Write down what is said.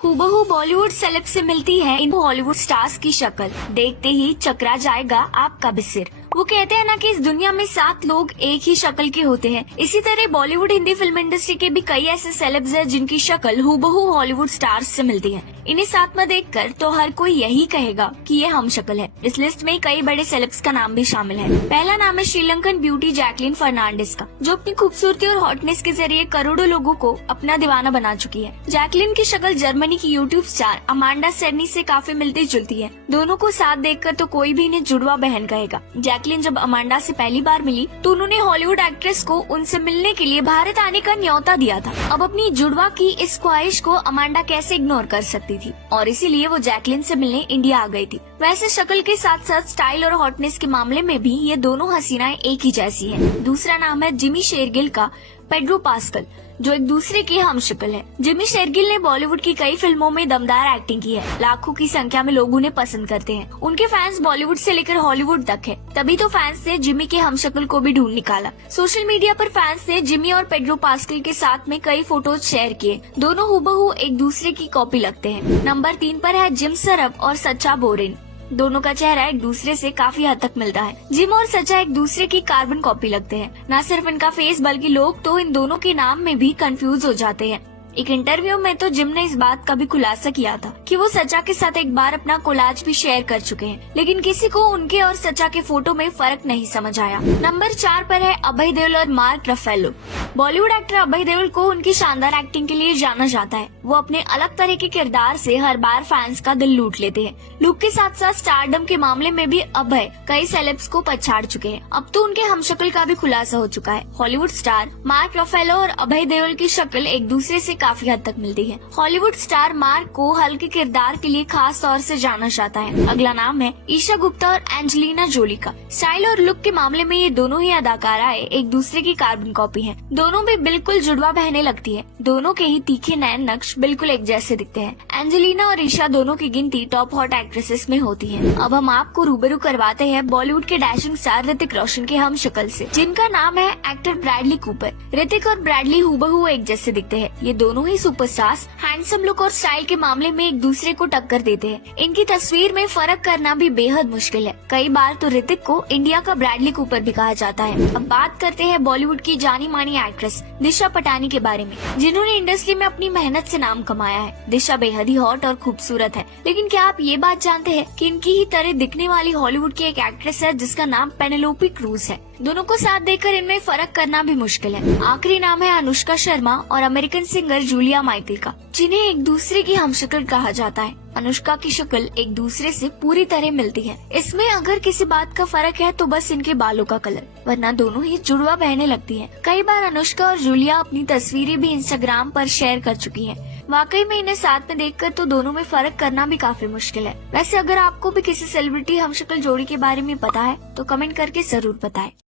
हूबहू बॉलीवुड सेलेब से मिलती है इन हॉलीवुड स्टार्स की शक्ल, देखते ही चकरा जाएगा आपका भी सिर। वो कहते हैं ना कि इस दुनिया में 7 लोग एक ही शक्ल के होते हैं। इसी तरह बॉलीवुड हिंदी फिल्म इंडस्ट्री के भी कई ऐसे सेलेब्स हैं जिनकी शक्ल हूबहू हॉलीवुड स्टार्स से मिलती है। इन्हें साथ में देखकर तो हर कोई यही कहेगा कि ये हम शक्ल है। इस लिस्ट में कई बड़े सेलेब्स का नाम भी शामिल है। पहला नाम है श्रीलंकन ब्यूटी जैकलिन फर्नांडिस का, जो अपनी खूबसूरती और हॉटनेस के जरिए करोड़ों लोगों को अपना दीवाना बना चुकी है। जैकलिन की शक्ल जर्मनी की यूट्यूब स्टार अमांडा सेरनी से काफी मिलती जुलती है। दोनों को साथ देखकर तो कोई भी इन्हें जुड़वा बहन कहेगा। जैकलिन जब अमांडा से पहली बार मिली तो उन्होंने हॉलीवुड एक्ट्रेस को उनसे मिलने के लिए भारत आने का न्योता दिया था। अब अपनी जुड़वा की इस ख्वाहिश को अमांडा कैसे इग्नोर कर सकती थी, और इसीलिए वो जैकलिन से मिलने इंडिया आ गई थी। वैसे शक्ल के साथ साथ स्टाइल और हॉटनेस के मामले में भी ये दोनों हसीनाएं एक ही जैसी हैं। दूसरा नाम है जिमी शेरगिल का, पेड्रो पास्कल, जो एक दूसरे की हम शक्ल है। जिमी शेरगिल ने बॉलीवुड की कई फिल्मों में दमदार एक्टिंग की है। लाखों की संख्या में लोग उन्हें पसंद करते हैं। उनके फैंस बॉलीवुड से लेकर हॉलीवुड तक है। तभी तो फैंस ने जिमी के हम शक्ल को भी ढूंढ निकाला। सोशल मीडिया पर फैंस ने जिमी और पेड्रो पास्कल के साथ में कई फोटोज शेयर किए। दोनों हूबहू एक दूसरे की कॉपी लगते हैं। नंबर 3 पर है जिम सरफ और सच्चा बोरेन। दोनों का चेहरा एक दूसरे से काफी हद तक मिलता है। जिम और सच्चा एक दूसरे की कार्बन कॉपी लगते हैं। न सिर्फ इनका फेस बल्कि लोग तो इन दोनों के नाम में भी कंफ्यूज हो जाते हैं। एक इंटरव्यू में तो जिम ने इस बात का भी खुलासा किया था कि वो सच्चा के साथ एक बार अपना कोलाज भी शेयर कर चुके हैं, लेकिन किसी को उनके और सच्चा के फोटो में फर्क नहीं समझ आया। नंबर 4 पर है अभय देओल और mark Ruffalo. Bollywood actor Abhay Deol को उनकी शानदार एक्टिंग के लिए जाना जाता है। वो अपने अलग तरह के किरदार से हर बार फैंस का दिल लूट लेते हैं। लुक के साथ साथ स्टारडम के मामले में भी अभय कई सेलेब्स को पछाड़ चुके हैं। अब तो उनके हमशक्ल का भी खुलासा हो चुका है। हॉलीवुड स्टार मार्क रफेलो और अभय देओल की शक्ल एक दूसरे से काफी हद तक मिलती है। हॉलीवुड स्टार मार्क को हल्के किरदार के लिए खास तौर से जाना जाता है। अगला नाम है ईशा गुप्ता और एंजेलिना जोली का। स्टाइल और लुक के मामले में ये दोनों ही अदाकाराएं एक दूसरे की कार्बन कॉपी हैं। दोनों भी बिल्कुल जुड़वा बहने लगती है। दोनों के ही तीखे नैन नक्श बिल्कुल एक जैसे दिखते हैं। एंजेलिना और ईशा दोनों की गिनती टॉप हॉट एक्ट्रेसेस में होती है। अब हम आपको रूबरू करवाते हैं बॉलीवुड के डैशिंग स्टार ऋतिक रोशन के हम शक्ल से, जिनका नाम है एक्टर ब्रैडली कूपर। ऋतिक और ब्रैडली हूबहू एक जैसे दिखते हैं। ये दोनों ही सुपरस्टार्स हैंडसम लुक और स्टाइल के मामले में एक दूसरे को टक्कर देते हैं। इनकी तस्वीर में फर्क करना भी बेहद मुश्किल है। कई बार तो ऋतिक को इंडिया का ब्रैडली कूपर भी कहा जाता है। अब बात करते हैं बॉलीवुड की जानी मानी एक्ट्रेस दिशा पटानी के बारे में, जिन्होंने इंडस्ट्री में अपनी मेहनत से नाम कमाया है। दिशा बेहद ही हॉट और खूबसूरत है, लेकिन क्या आप ये बात जानते हैं कि इनकी ही तरह दिखने वाली हॉलीवुड की एक एक्ट्रेस है जिसका नाम पेनेलोपी क्रूज है। दोनों को साथ देखकर इनमें फर्क करना भी मुश्किल है। आखिरी नाम है अनुष्का शर्मा और अमेरिकन सिंगर जूलिया माइकल का, जिन्हें एक दूसरे की हमशक्ल कहा जाता है। अनुष्का की शक्ल एक दूसरे से पूरी तरह मिलती है। इसमें अगर किसी बात का फर्क है तो बस इनके बालों का कलर, वरना दोनों ही जुड़वा बहने लगती हैं। कई बार अनुष्का और जूलिया अपनी तस्वीरें भी इंस्टाग्राम पर शेयर कर चुकी हैं। वाकई में इन्हें साथ में देखकर तो दोनों में फर्क करना भी काफी मुश्किल है। वैसे अगर आपको भी किसी सेलिब्रिटी हमशक्ल जोड़ी के बारे में पता है तो कमेंट करके जरूर बताएं।